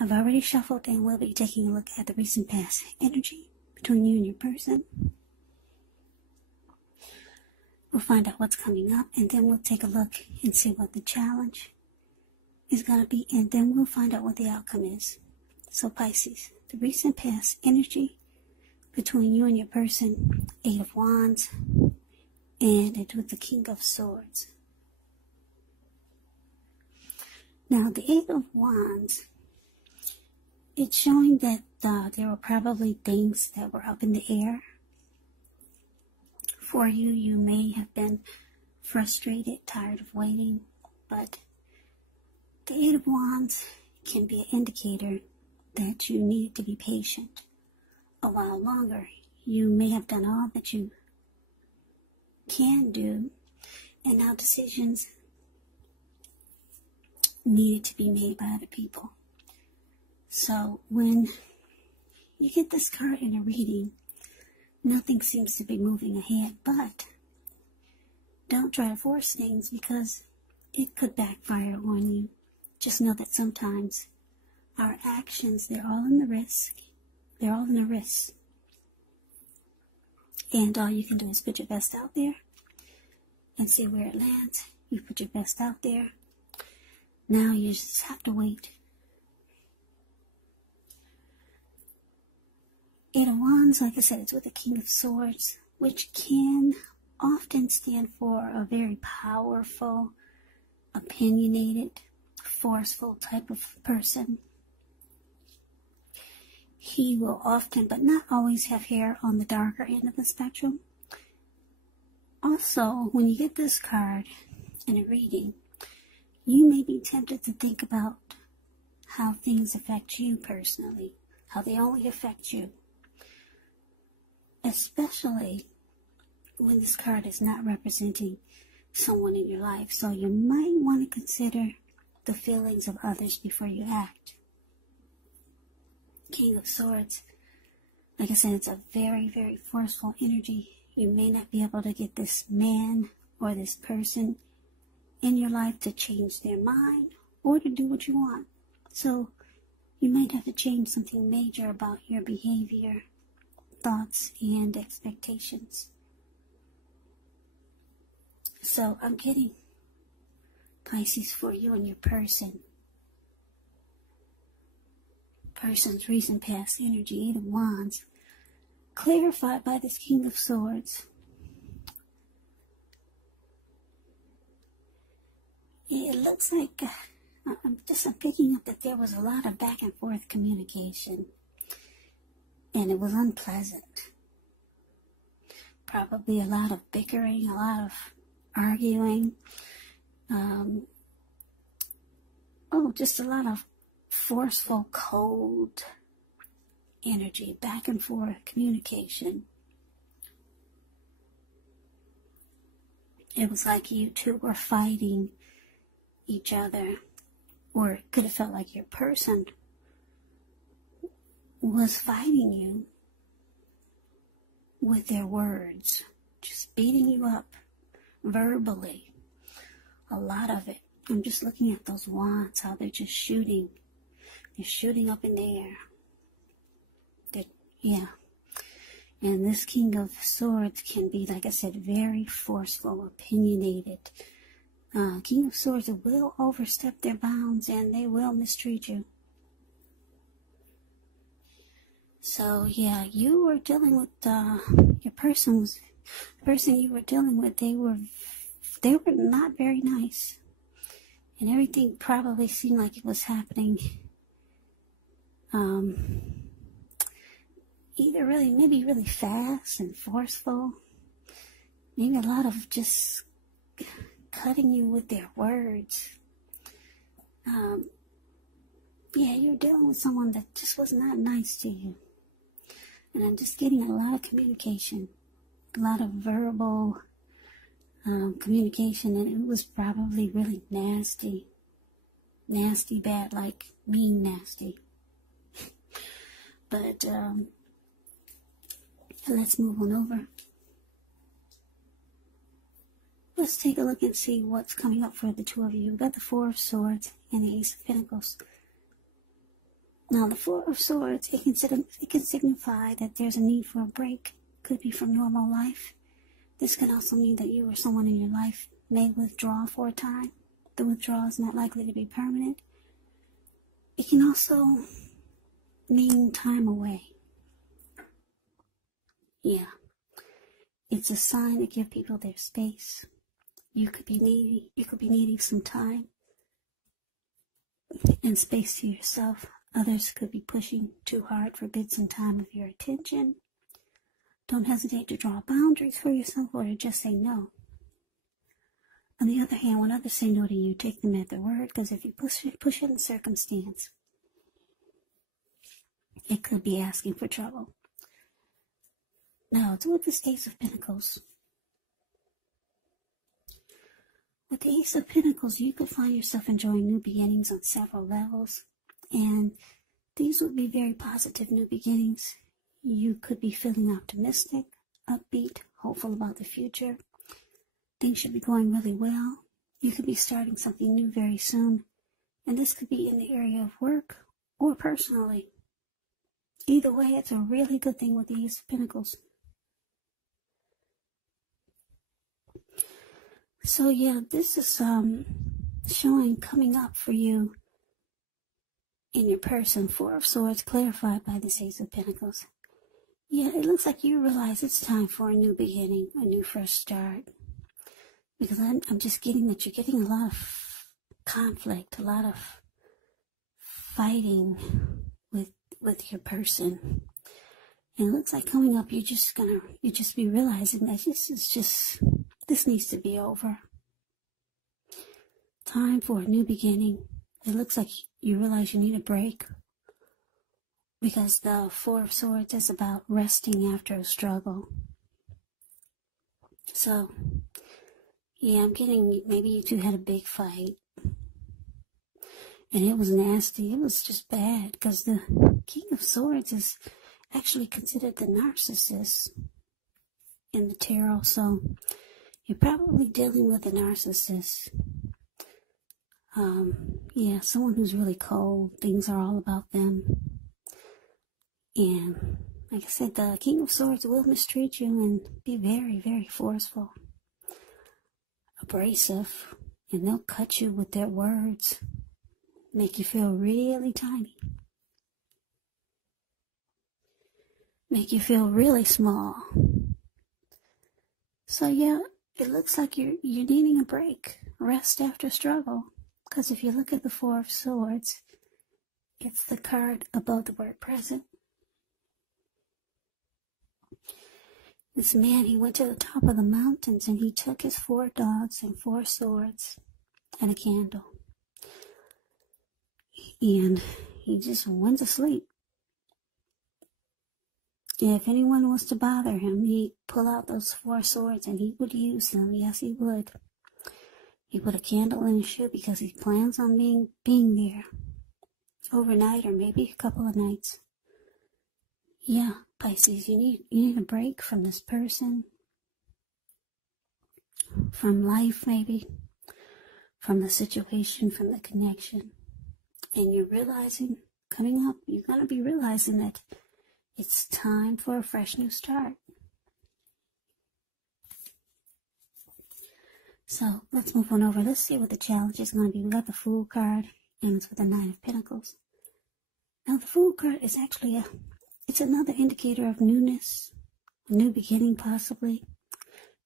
I've already shuffled and we'll be taking a look at the recent past energy between you and your person. We'll find out what's coming up, and then we'll take a look and see what the challenge is going to be, and then we'll find out what the outcome is. So Pisces, the recent past energy between you and your person, 8 of Wands, and it's with the King of Swords. Now, the 8 of Wands, it's showing that there were probably things that were up in the air. For you, you may have been frustrated, tired of waiting, but the 8 of Wands can be an indicator that you need to be patient a while longer. You may have done all that you can do, and now decisions needed to be made by other people. So when you get this card in a reading, nothing seems to be moving ahead, but don't try to force things because it could backfire on you. Just know that sometimes our actions, they're all in the risk. They're all in a risk. And all you can do is put your best out there and see where it lands. You put your best out there. Now you just have to wait. 8 of Wands, like I said, it's with the King of Swords, which can often stand for a very powerful, opinionated, forceful type of person. He will often, but not always, have hair on the darker end of the spectrum. Also, when you get this card in a reading, you may be tempted to think about how things affect you personally, how they only affect you. Especially when this card is not representing someone in your life. So you might want to consider the feelings of others before you act. King of Swords, like I said, it's a very, very forceful energy. You may not be able to get this man or this person in your life to change their mind or to do what you want. So you might have to change something major about your behavior, thoughts, and expectations. So I'm getting, Pisces, for you and your person's recent past energy, 8 of Wands, clarified by this King of Swords. It looks like I'm picking up that there was a lot of back and forth communication, and it was unpleasant. Probably a lot of bickering, a lot of arguing. Just a lot of forceful, cold energy, back and forth communication. It was like you two were fighting each other, or it could have felt like your person was fighting you with their words, just beating you up verbally. A lot of it. I'm just looking at those wands, how they're just shooting. They're shooting up in the air. Yeah. And this King of Swords can be, like I said, very forceful, opinionated. King of Swords will overstep their bounds and they will mistreat you. So, yeah, you were dealing with, the person you were dealing with, they were not very nice. And everything probably seemed like it was happening, either maybe really fast and forceful. Maybe a lot of just cutting you with their words. Yeah, you're dealing with someone that just was not nice to you. And I'm just getting a lot of communication, a lot of verbal communication, and it was probably really nasty, bad, like mean nasty. But let's move on over. Let's take a look and see what's coming up for the two of you. We've got the 4 of Swords and the Ace of Pentacles. Now, the Four of Swords, it can signify that there's a need for a break. Could be from normal life. This could also mean that you or someone in your life may withdraw for a time. The withdrawal is not likely to be permanent. It can also mean time away. Yeah. It's a sign to give people their space. You could be needing some time and space to yourself. Others could be pushing too hard for bits and time of your attention. Don't hesitate to draw boundaries for yourself or to just say no. On the other hand, when others say no to you, take them at their word, because if you push it in circumstance, it could be asking for trouble. Now, it's with this Ace of Pentacles. With the Ace of Pentacles, you could find yourself enjoying new beginnings on several levels, and these would be very positive new beginnings. You could be feeling optimistic, upbeat, hopeful about the future. Things should be going really well. You could be starting something new very soon, and this could be in the area of work or personally. Either way, it's a really good thing with the Ace of Pentacles. So yeah, this is showing coming up for you in your person. Four of Swords clarified by this Ace of Pentacles. Yeah, it looks like you realize it's time for a new beginning, a new fresh start. Because I'm just getting that you're getting a lot of conflict, a lot of fighting with your person. And it looks like coming up, you just be realizing that this needs to be over. Time for a new beginning. It looks like you realize you need a break. Because the Four of Swords is about resting after a struggle. So, yeah, I'm getting, maybe you two had a big fight. And it was nasty. It was just bad. Because the King of Swords is actually considered the narcissist in the tarot. So, you're probably dealing with a narcissist. Yeah, someone who's really cold. Things are all about them. And like I said, the King of Swords will mistreat you and be very, very forceful, abrasive, and they'll cut you with their words, make you feel really tiny, make you feel really small. So yeah, it looks like you're needing a break, rest after struggle, because if you look at the Four of Swords, it's the card above the word present. This man, he went to the top of the mountains and he took his 4 dogs and 4 swords and a candle. And he just went to sleep. If anyone was to bother him, he'd pull out those 4 swords and he would use them. Yes, he would. He put a candle in his shoe because he plans on being there overnight or maybe a couple of nights. Yeah, Pisces, you need a break from this person, from life maybe, from the situation, from the connection. And you're realizing, coming up, you're going to be realizing that it's time for a fresh new start. So, let's move on over. Let's see what the challenge is going to be. We got the Fool card, and it's with the 9 of Pentacles. Now, the Fool card is actually it's another indicator of newness, a new beginning possibly,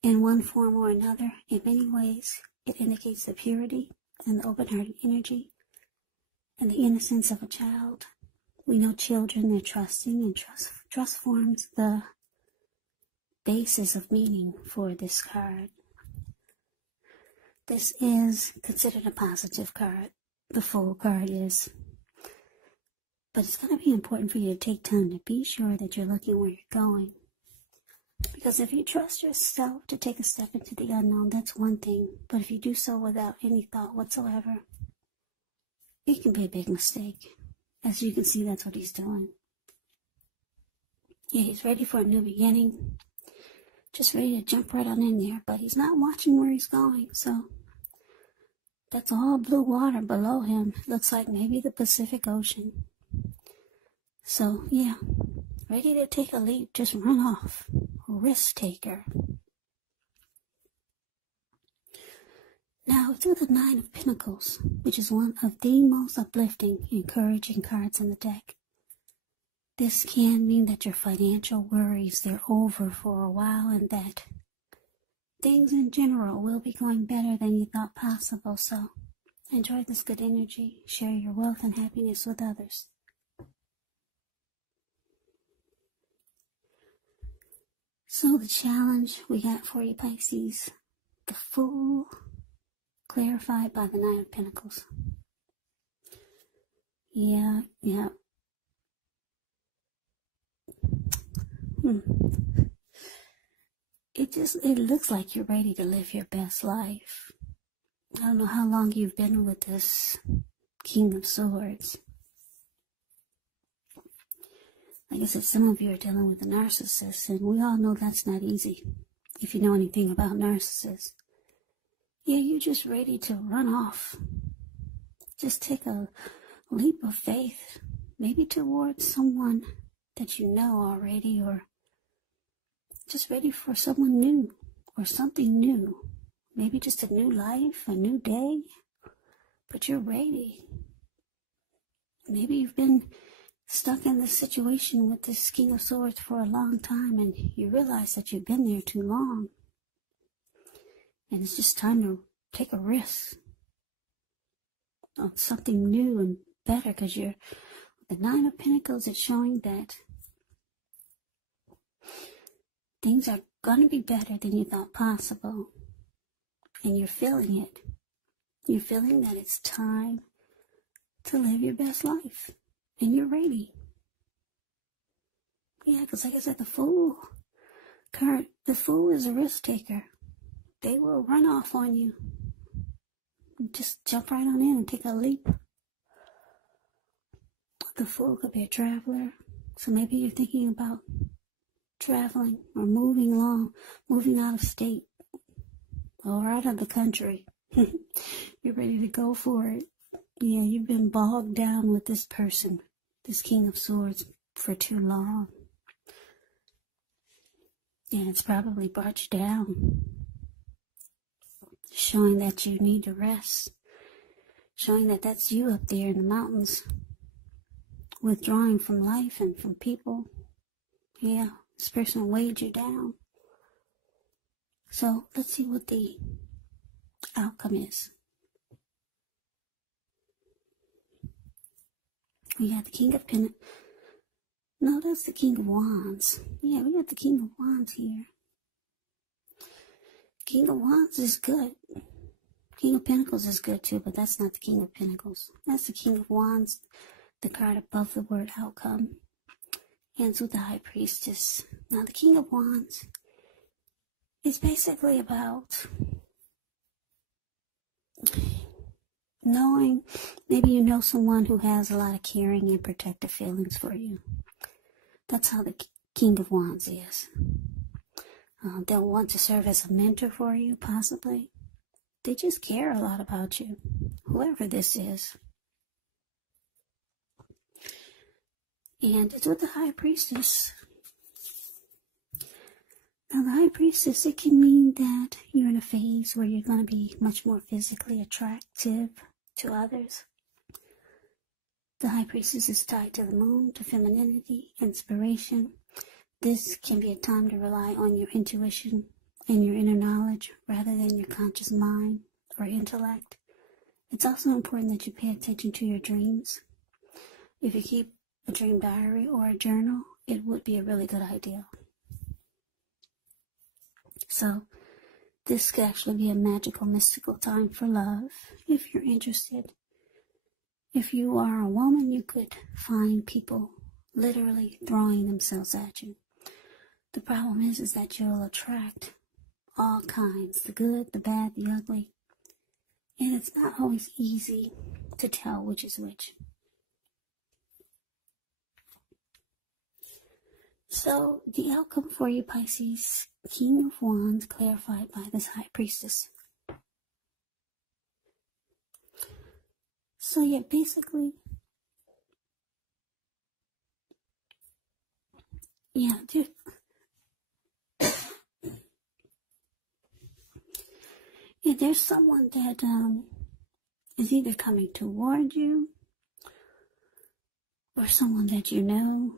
in one form or another. In many ways, it indicates the purity and the open-hearted energy and the innocence of a child. We know children, they're trusting, and trust forms the basis of meaning for this card. This is considered a positive card. The Fool card is. But it's going to be important for you to take time to be sure that you're looking where you're going. Because if you trust yourself to take a step into the unknown, that's one thing. But if you do so without any thought whatsoever, it can be a big mistake. As you can see, that's what he's doing. Yeah, he's ready for a new beginning. Just ready to jump right on in there. But he's not watching where he's going, so that's all blue water below him. Looks like maybe the Pacific Ocean. So, yeah, ready to take a leap, just run off. Risk taker. Now, to the Nine of Pentacles, which is one of the most uplifting, encouraging cards in the deck. This can mean that your financial worries, they're over for a while, and that things in general will be going better than you thought possible. So, enjoy this good energy. Share your wealth and happiness with others. So, the challenge we got for you, Pisces, the Fool, clarified by the Nine of Pentacles. Yeah. It looks like you're ready to live your best life. I don't know how long you've been with this King of Swords. Like I said, some of you are dealing with a narcissist, and we all know that's not easy. If you know anything about narcissists. Yeah, you're just ready to run off. Just take a leap of faith, maybe towards someone that you know already, or just ready for someone new or something new. Maybe just a new life, a new day, but you're ready. Maybe you've been stuck in this situation with this King of Swords for a long time, and you realize that you've been there too long. And it's just time to take a risk on something new and better, because you're the Nine of Pentacles. It's showing that things are going to be better than you thought possible. And you're feeling it. You're feeling that it's time to live your best life. And you're ready. Yeah, because like I said, the Fool card, the Fool is a risk taker. They will run off on you. Just jump right on in and take a leap. The Fool could be a traveler. So maybe you're thinking about traveling or moving out of state or out of the country. You're ready to go for it. Yeah, you've been bogged down with this person, this King of Swords, for too long. And it's probably brought you down. Showing that you need to rest. Showing that that's you up there in the mountains. Withdrawing from life and from people. Yeah, this person weighed you down. So, let's see what the outcome is. We got the King of Pentacles. No, that's the King of Wands. Yeah, we got the King of Wands here. King of Wands is good. King of Pentacles is good too, but that's not the King of Pentacles. That's the King of Wands, the card above the word outcome. Ends with the High Priestess. Now, the King of Wands is basically about knowing, maybe you know someone who has a lot of caring and protective feelings for you. That's how the King of Wands is. They'll want to serve as a mentor for you, possibly. They just care a lot about you, whoever this is. And it's with the High Priestess. Now, the High Priestess, it can mean that you're in a phase where you're going to be much more physically attractive to others. The High Priestess is tied to the moon, to femininity, inspiration. This can be a time to rely on your intuition and your inner knowledge rather than your conscious mind or intellect. It's also important that you pay attention to your dreams. If you keep a dream diary or a journal, it would be a really good idea. So, this could actually be a magical, mystical time for love, if you're interested. If you are a woman, you could find people literally throwing themselves at you. The problem is that you'll attract all kinds, the good, the bad, the ugly. And it's not always easy to tell which is which. So, the outcome for you, Pisces, King of Wands, clarified by this High Priestess. So, yeah, basically, yeah, there's someone that is either coming toward you or someone that you know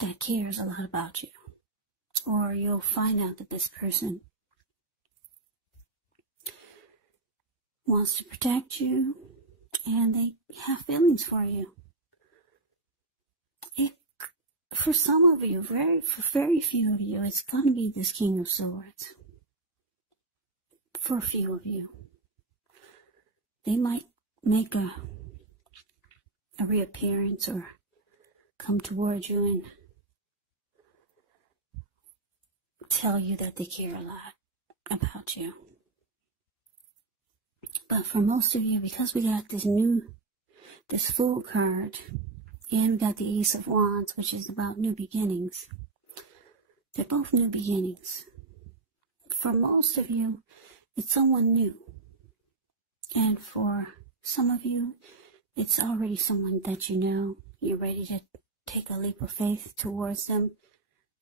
that cares a lot about you. Or you'll find out that this person wants to protect you and they have feelings for you. For some of you, for very few of you, it's going to be this King of Swords. For a few of you. They might make a reappearance or come towards you and tell you that they care a lot about you. But for most of you, because we got this Fool card, and we got the Ace of Wands, which is about new beginnings. They're both new beginnings. For most of you, it's someone new. And for some of you, it's already someone that you know. You're ready to take a leap of faith towards them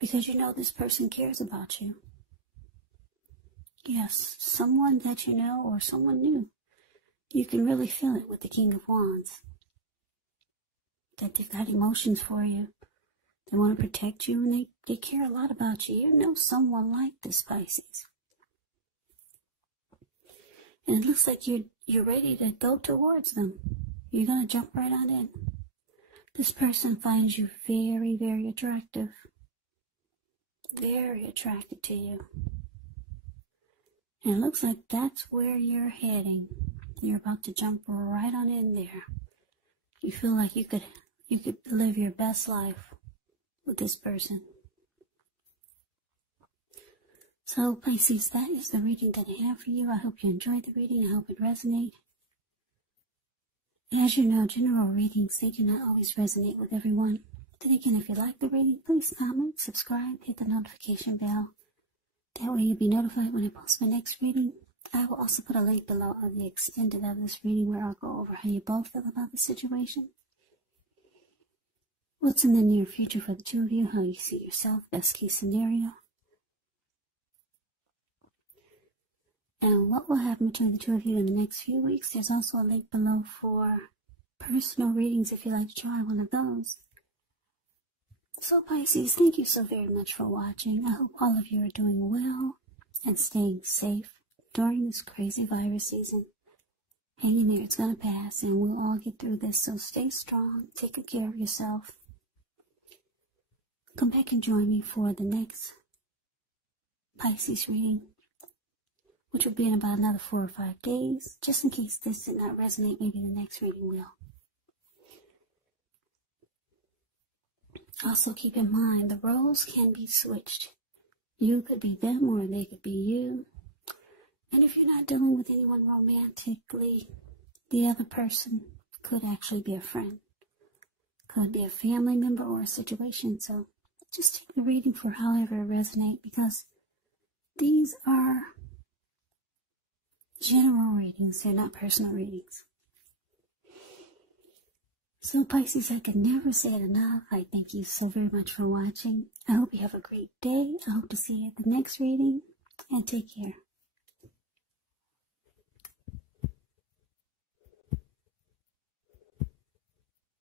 because you know this person cares about you. Yes, someone that you know or someone new. You can really feel it with the King of Wands. That they've got emotions for you. They want to protect you and they care a lot about you. You know someone like this, Pisces. And it looks like you're ready to go towards them. You're going to jump right on in. This person finds you very, very attractive. Very attracted to you. And it looks like that's where you're heading. You're about to jump right on in there. You feel like you could live your best life with this person. So, Pisces, that is the reading that I have for you. I hope you enjoyed the reading. I hope it resonated. As you know, general readings, they do not always resonate with everyone. Then again, if you like the reading, please comment, subscribe, hit the notification bell. That way you'll be notified when I post my next reading. I will also put a link below of the extended of this reading where I'll go over how you both feel about the situation. What's in the near future for the two of you, how you see yourself, best case scenario. And what will happen between the two of you in the next few weeks. There's also a link below for personal readings if you'd like to try one of those. So Pisces, thank you so very much for watching. I hope all of you are doing well and staying safe during this crazy virus season. Hang in there, it's going to pass and we'll all get through this. So stay strong, take good care of yourself. Come back and join me for the next Pisces reading, which will be in about another 4 or 5 days. Just in case this did not resonate, maybe the next reading will. Also keep in mind, the roles can be switched. You could be them or they could be you. And if you're not dealing with anyone romantically, the other person could actually be a friend. Could be a family member or a situation. So just take the reading for however it resonates, because these are general readings. They're not personal readings. So Pisces, I could never say it enough. I thank you so very much for watching. I hope you have a great day. I hope to see you at the next reading. And take care.